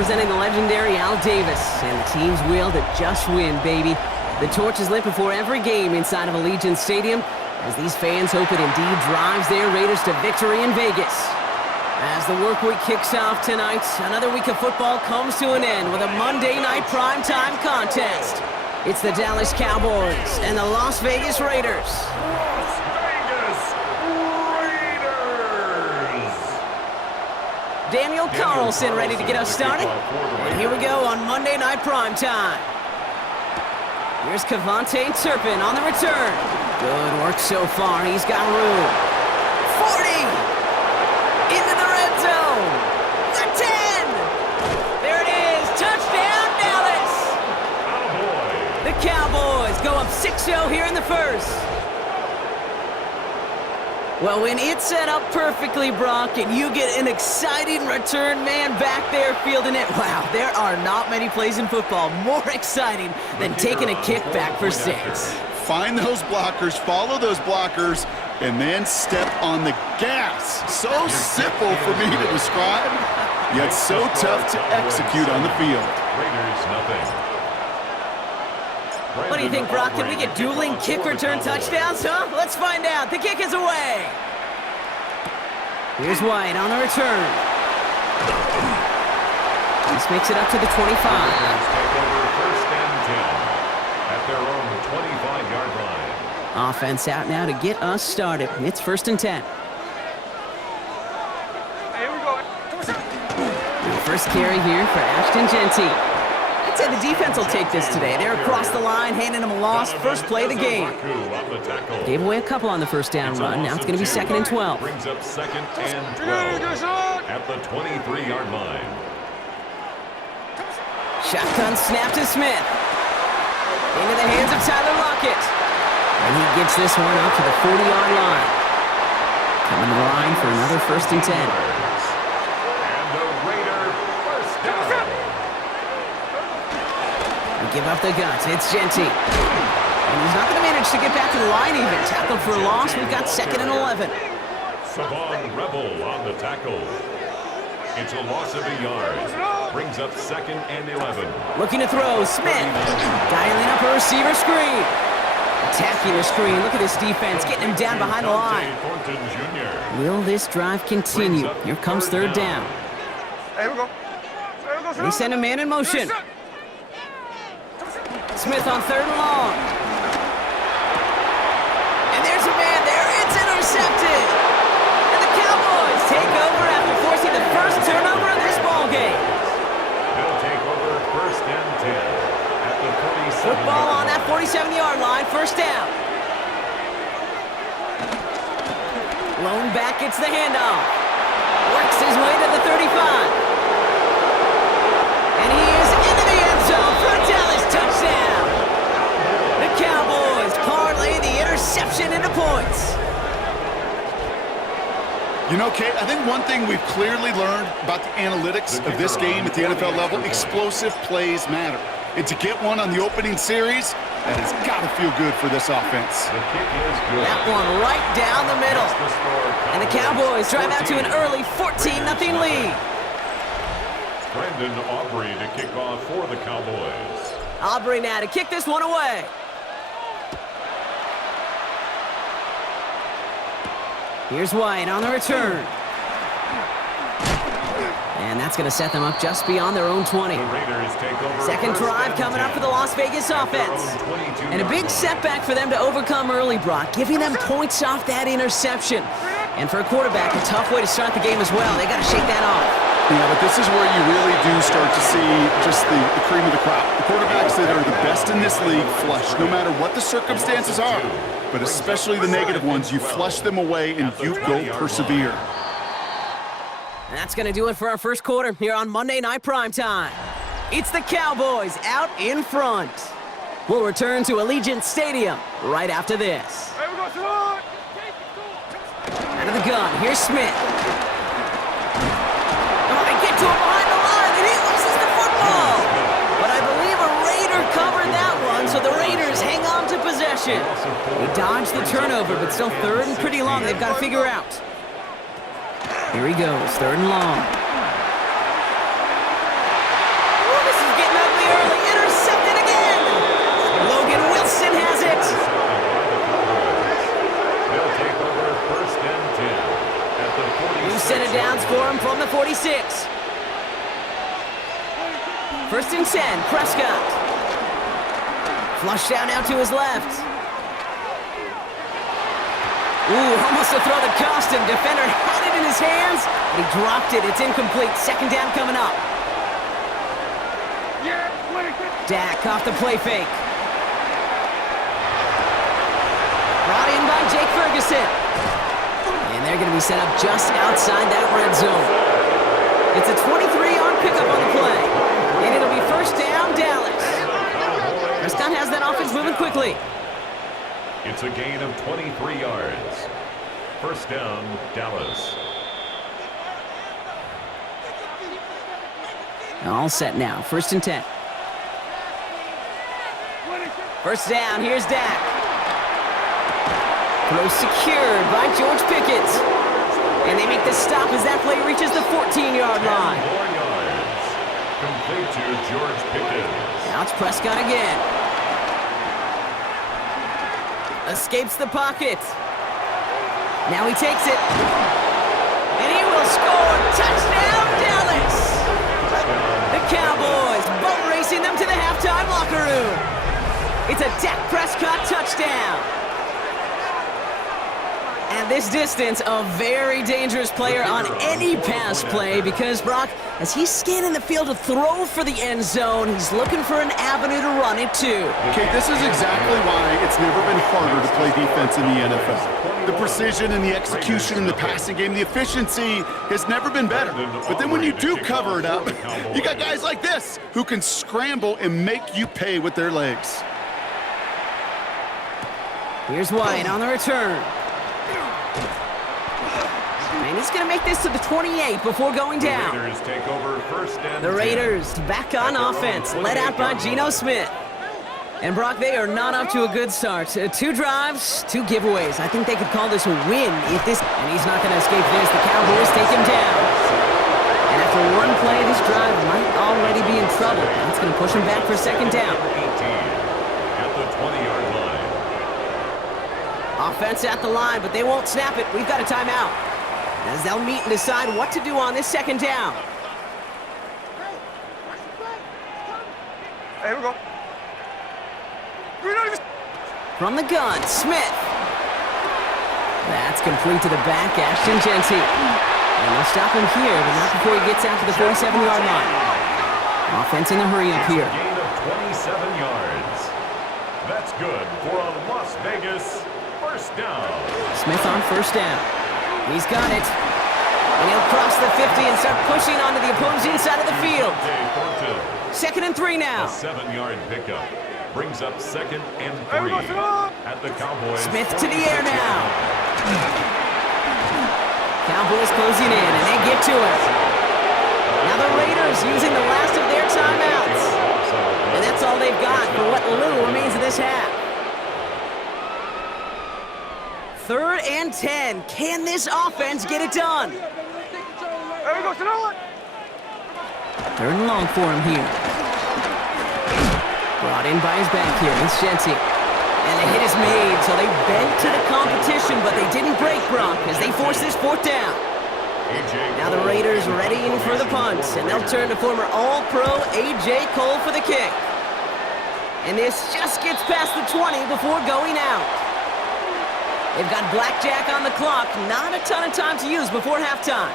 representing the legendary Al Davis, and the team's will to just win, baby. The torch is lit before every game inside of Allegiant Stadium, as these fans hope it indeed drives their Raiders to victory in Vegas. As the work week kicks off tonight, another week of football comes to an end with a Monday night primetime contest. It's the Dallas Cowboys and the Las Vegas Raiders. Daniel Carlson ready to get us started. And here we go on Monday Night Primetime. Here's Kevontae Turpin on the return. Good work so far. He's got room. 40! Into the red zone. The 10! There it is. Touchdown, Dallas! The Cowboys go up 6-0 here in the first. Well, when it's set up perfectly, Brock, and you get an exciting return man back there fielding it, wow, there are not many plays in football more exciting than taking a kick back for 6. Find those blockers, follow those blockers, and then step on the gas. So simple for me to describe, yet so tough to execute on the field. Raiders, nothing. What do you think, Brock? Can we get dueling kick return touchdowns, huh? Let's find out. The kick is away. Here's White on the return. This makes it up to the 25. Raiders take over first and 10 at their own 25-yard line. Offense out now to get us started. It's first and 10. Here we go. The first carry here for Ashton Genty. I'd say the defense will take this today. They're across the line, handing them a loss. First play of the game. Gave away a couple on the first down run. Now it's going to be second and 12. Brings up second and 12 at the 23-yard line. Shotgun snap to Smith. Into the hands of Tyler Lockett. And he gets this one up to the 40-yard line. Coming to the line for another first and 10. And the Raider first down. Give up the guts. It's Genty. And he's not going to manage to get back to the line even. Tackled for a loss. We've got second and 11. Savon Rebel on the tackle. It's a loss of a yard. Brings up second and 11. Looking to throw. Smith. Dialing up a receiver screen. Attacking the screen. Look at this defense. Getting him down behind the line. Will this drive continue? Here comes third down. Here we go. They send a man in motion. Smith on third and long. And there's a man there. It's intercepted. And the Cowboys take over after forcing the first turnover of this ballgame. They'll take over first and 10 at the 47. Football on that 47-yard line. First down. Lone back gets the handoff. Works his way to the 35. And he is into the end zone for a Dallas touchdown. The Cowboys parlay the interception into points. You know, Kate, I think one thing we've clearly learned about the analytics of this game at the NFL level, explosive plays matter. And to get one on the opening series, that has got to feel good for this offense. The kick is good. That one right down the middle. And the Cowboys drive out to an early 14-0 lead. Brendan Aubrey to kick off for the Cowboys. Aubrey now to kick this one away. Here's White on the return. And that's going to set them up just beyond their own 20. The Raiders take over Second first drive and coming 10 up for the Las Vegas at their offense. own 22 And a big setback for them to overcome early, Brock, giving them points off that interception. And for a quarterback, a tough way to start the game as well. They got to shake that off. Yeah, but this is where you really do start to see just the cream of the crop. The quarterbacks that are the best in this league flush, no matter what the circumstances are. But especially the negative ones, you flush them away and you go persevere. And that's going to do it for our first quarter here on Monday Night Primetime. It's the Cowboys out in front. We'll return to Allegiant Stadium right after this. Here we go, Savon. Out of the gun, here's Smith. Oh, they get to him behind the line, and he loses the football. But I believe a Raider covered that one, so the Raiders hang on to possession. They dodged the turnover, but still third and pretty long. They've got to figure out. Here he goes, third and long. 46. First and 10, Prescott. Flush down out to his left. Ooh, almost a throw that cost him. Defender had it in his hands, but he dropped it. It's incomplete. Second down coming up. Dak off the play fake. Brought in by Jake Ferguson. And they're going to be set up just outside that red zone. It's a 23-yard pickup on the play. And it'll be first down, Dallas. Prescott has that offense moving quickly. It's a gain of 23 yards. First down, Dallas. All set now. First and 10. First down. Here's Dak. Throw secured by George Pickett. And they make the stop as that play reaches the 14-yard line. 4 yards. Complete to George Pickett. Now it's Prescott again. Escapes the pocket. Now he takes it. And he will score. Touchdown, Dallas! The Cowboys boat racing them to the halftime locker room. It's a Dak Prescott touchdown. And this distance, a very dangerous player on any pass play because, Brock, as he's scanning the field to throw for the end zone, he's looking for an avenue to run it too. Okay, this is exactly why it's never been harder to play defense in the NFL. The precision and the execution in the passing game, the efficiency has never been better. But then when you do cover it up, you got guys like this who can scramble and make you pay with their legs. Here's White on the return. And he's going to make this to the 28 before going down. The Raiders take over first and The 10. Raiders back on offense, led out by Geno Smith. And Brock, they are not off to a good start. 2 drives, 2 giveaways. I think they could call this a win if this... And he's not going to escape this. The Cowboys take him down. And after one play, this drive might already be in trouble. That's going to push him back for second down. 18 at the 20-yard line. Offense at the line, but they won't snap it. We've got a timeout. As they'll meet and decide what to do on this second down. Here we go. From the gun, Smith. That's complete to the back, Ashton Genty. And they'll stop him here, but not before he gets out to the 47-yard line. Offense in the hurry up here. Gain of 27 yards. That's good for a Las Vegas first down. Smith on first down. He's got it. And he'll cross the 50 and start pushing onto the opposing side of the field. Second and 3 now. A 7-yard pickup brings up second and 3 at the Cowboys. Smith to the air now. Cowboys closing in, and they get to it. Now the Raiders using the last of their timeouts. And that's all they've got for what little remains of this half. 3rd and 10. Can this offense get it done? There we go, Sonoma. 3rd and long for him here. Brought in by his back here. It's Genty. And the hit is made, so they bent to the competition, but they didn't break, Brock, as they force this 4th down. Now the Raiders readying for the punt, and they'll turn to former All-Pro A.J. Cole for the kick. And this just gets past the 20 before going out. They've got blackjack on the clock, not a ton of time to use before halftime.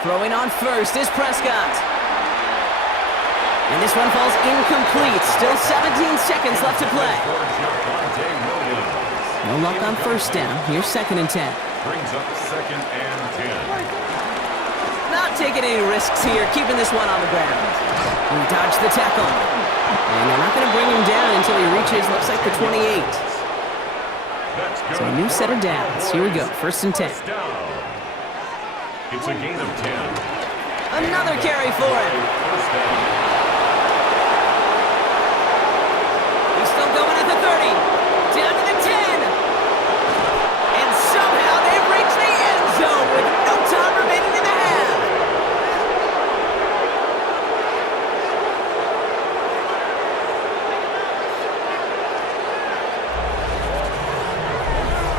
Throwing on first is Prescott. And this one falls incomplete. Still 17 seconds left to play. No luck on first down. Here's 2nd and 10. Brings up second and 10. Not taking any risks here, keeping this one on the ground. We dodge the tackle. And they're not going to bring him down until he reaches, looks like the 28. So a new set of downs. Here we go. 1st and 10. It's a gain of 10. Another carry for him. He's still going at the 30. Down to the 10. And somehow they've reached the end zone with no time remaining in the half.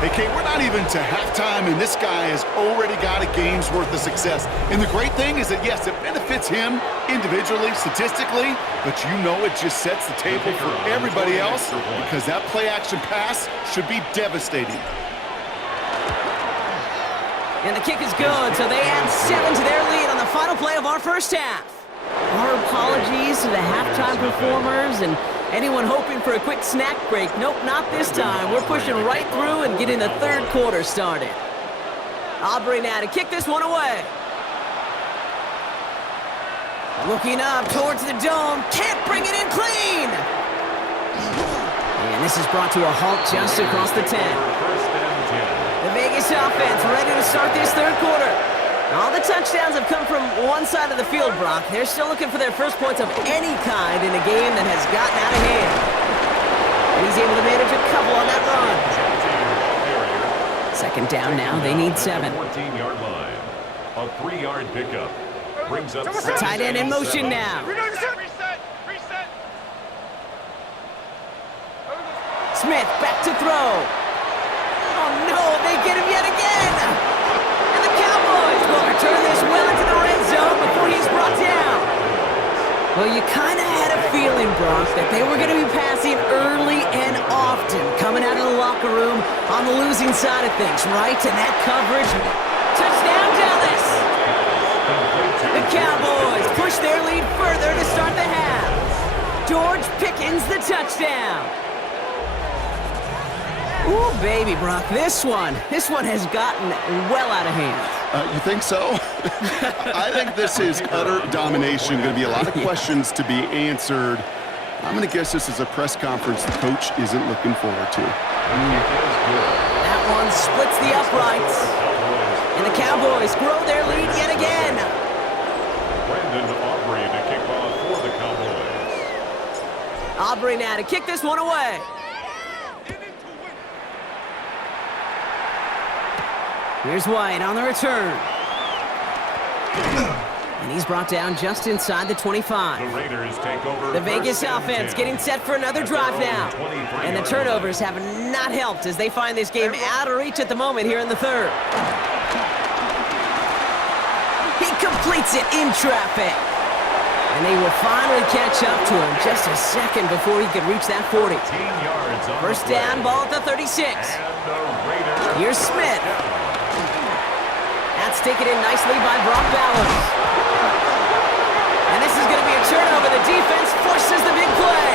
Hey, Kate, we're not even to halftime, and this guy has already got a game's worth of success. And the great thing is that, yes, it benefits him individually, statistically, but you know it just sets the table for everybody else because that play-action pass should be devastating. And the kick is good, so they add 7 to their lead on the final play of our first half. Our apologies to the halftime performers and anyone hoping for a quick snack break. Nope, not this time. We're pushing right through and getting the third quarter started. Aubrey now to kick this one away. Looking up towards the dome. Can't bring it in clean. And this is brought to a halt just across the 10. The Vegas offense ready to start this third quarter. All the touchdowns have come from one side of the field, Brock. They're still looking for their first points of any kind in a game that has gotten out of hand. And he's able to manage a couple on that run. Second down now, they need 7. 14-yard line. A 3-yard pickup. Brings up The tight end in motion now. Reset. Smith back to throw. Oh no, they get him yet again. And the Cowboys will return this well into the red zone before he's brought down. Well, you kind of had a feeling, Brock, that they were going to be passing early and often, coming out of the locker room on the losing side of things, right? And that coverage, touchdown Dallas! The Cowboys push their lead further to start the half. George Pickens the touchdown. Ooh, baby, Brock, this one has gotten well out of hand. You think so? I think this is utter domination. Going to be a lot of questions to be answered. I'm going to guess this is a press conference the coach isn't looking forward to. That one splits the uprights. And the Cowboys grow their lead yet again. Brandon Aubrey to kick off for the Cowboys. Aubrey now to kick this one away. Here's White on the return. And he's brought down just inside the 25. The Raiders take over. The Vegas offense getting set for another drive now. And the turnovers have not helped as they find this game out of reach at the moment here in the third. He completes it in traffic. And they will finally catch up to him just a second before he could reach that 40. First down, ball at the 36. Here's Smith. That's taken in nicely by Brock Bowers. And this is going to be a turnover. The defense forces the big play.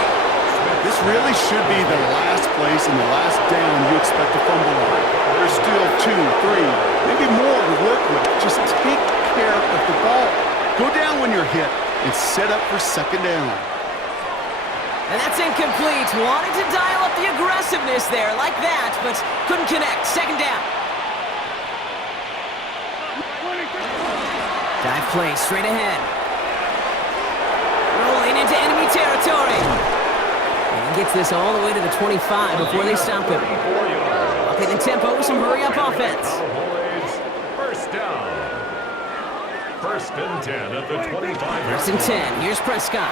This really should be the last place and the last down you expect to fumble on. There's still 2, 3, maybe more to work with. Just take care of the ball. Go down when you're hit and set up for second down. And that's incomplete. Wanted to dial up the aggressiveness there like that, but couldn't connect. Second down. Dive play straight ahead. Rolling into enemy territory. And he gets this all the way to the 25 before they stop him. Upping the tempo with some hurry-up offense. First down. First and 10 at the 25. First and 10. Here's Prescott.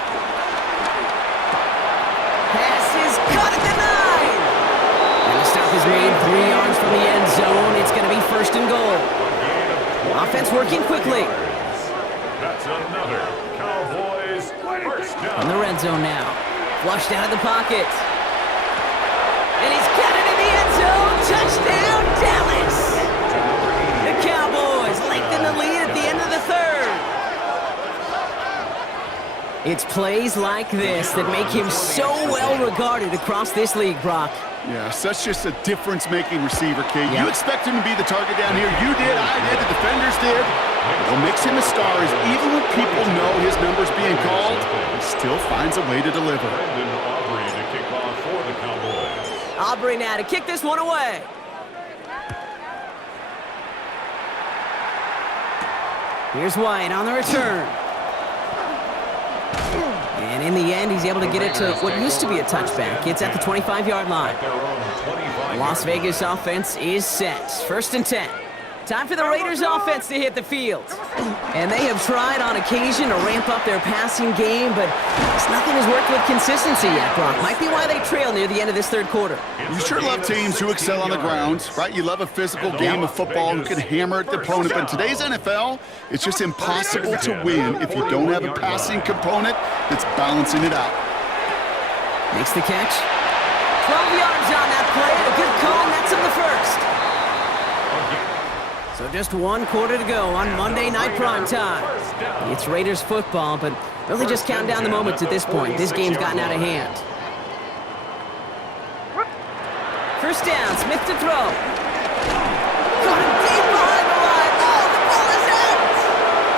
Pass is cut at the 9. And the stop is made 3 yards from the end zone. It's going to be first and goal. Offense working quickly. That's another Cowboys first down. In the red zone now. Flushed out of the pocket. And he's got it in the end zone. Touchdown, Dallas! The Cowboys lengthen the lead at the end of the third. It's plays like this that make him so well regarded across this league, Brock. Yeah, such just a difference-making receiver, Kate. You expect him to be the target down here. You did, I did, the defenders did. What makes him a star is even when people know his number's being called, he still finds a way to deliver. Brandon Aubrey to kick off for the Cowboys. Aubrey now to kick this one away. Here's White on the return. And in the end, he's able to get it to what used to be a touchback. It's at the 25-yard line. Their own 25. Las Vegas offense is set. First and 10. Time for the Raiders offense to hit the field. And they have tried on occasion to ramp up their passing game, but nothing has worked with consistency yet, Brock. Might be why they trail near the end of this third quarter. You sure love teams who excel on the ground, right? You love a physical game of football who can hammer at the opponent, but in today's NFL, it's just impossible to win if you don't have a passing component that's balancing it out. Makes the catch. 12 yards on that play. A good call, and that's in the first. So just one quarter to go on Monday Night Primetime. It's Raiders football, but really just count down the moments at this point. This game's gotten out of hand. First down, Smith to throw. Got him deep behind the line. Oh, the ball is out!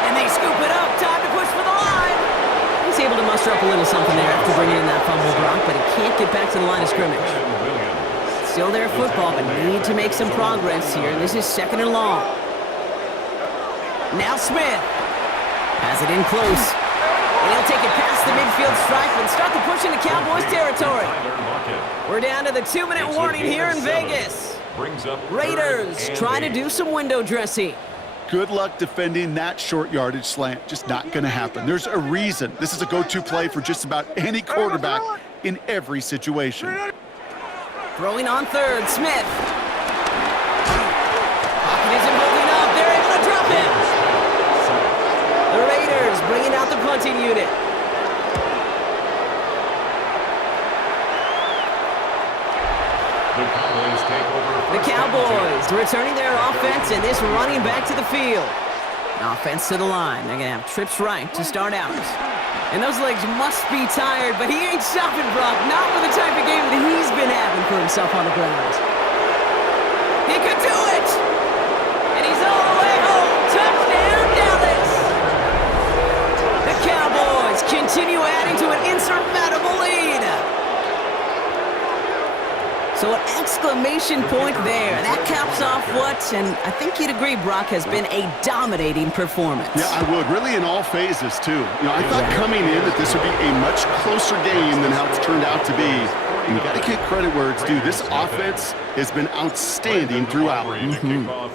And they scoop it up. Time to push for the line. He's able to muster up a little something there after bringing in that fumble, Brock, but he can't get back to the line of scrimmage. Still their football, but need to make some progress here. This is second and long. Now Smith has it in close. And he'll take it past the midfield stripe and start the push into Cowboys territory. We're down to the 2-minute warning here in Vegas. Raiders trying to do some window dressing. Good luck defending that short yardage slant. Just not going to happen. There's a reason. This is a go-to play for just about any quarterback in every situation. Throwing on third, Smith. Pocket isn't holding up. They're able to drop him. The Raiders bringing out the punting unit. The Cowboys returning their offense and this running back to the field. Offense to the line. They're going to have trips right to start out. And those legs must be tired, but he ain't stopping, Brock. Not with the type of game that he's been having for himself on the ground. He could do it! And he's all the way home. Touchdown, Dallas! The Cowboys continue adding to an insurmountable lead. So an exclamation point there. That caps off what, and I think you'd agree, Brock, has been a dominating performance. Yeah, I would. Really in all phases, too. You know, I thought coming in that this would be a much closer game than how it's turned out to be. And you got to give credit where it's due. This offense has been outstanding throughout.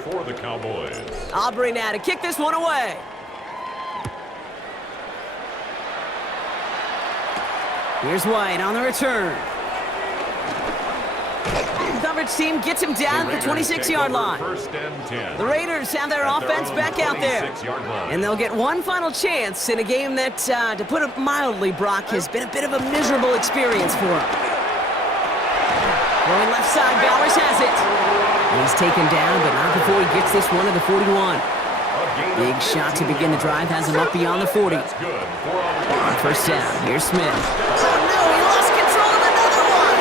For the Cowboys. Aubrey now to kick this one away. Here's White on the return. Coverage team gets him down at the 26-yard line. The Raiders have their offense back out there. And they'll get one final chance in a game that, to put it mildly, Brock, has been a bit of a miserable experience for him. Going left side, Bowers has it. And he's taken down, but not before he gets this one to the 41. Big shot to begin the drive has him up beyond the 40. On first down, here's Smith. Oh no, he lost control of another one!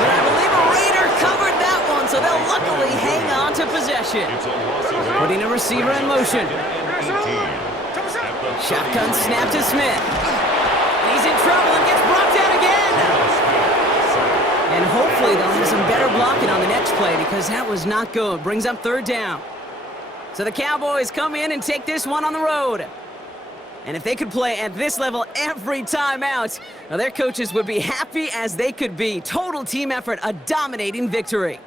But I believe a Raider covered that one, so they'll luckily hang on to possession. Putting a receiver in motion. Shotgun snap to Smith. He's in trouble and gets brought down again. And hopefully they'll have some better blocking on the next play because that was not good. Brings up third down. So the Cowboys come in and take this one on the road. And if they could play at this level every time out, now their coaches would be happy as they could be. Total team effort, a dominating victory.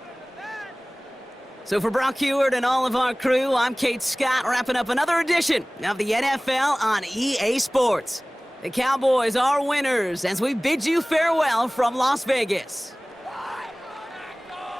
So for Brock Heward and all of our crew, I'm Kate Scott, wrapping up another edition of the NFL on EA Sports. The Cowboys are winners as we bid you farewell from Las Vegas.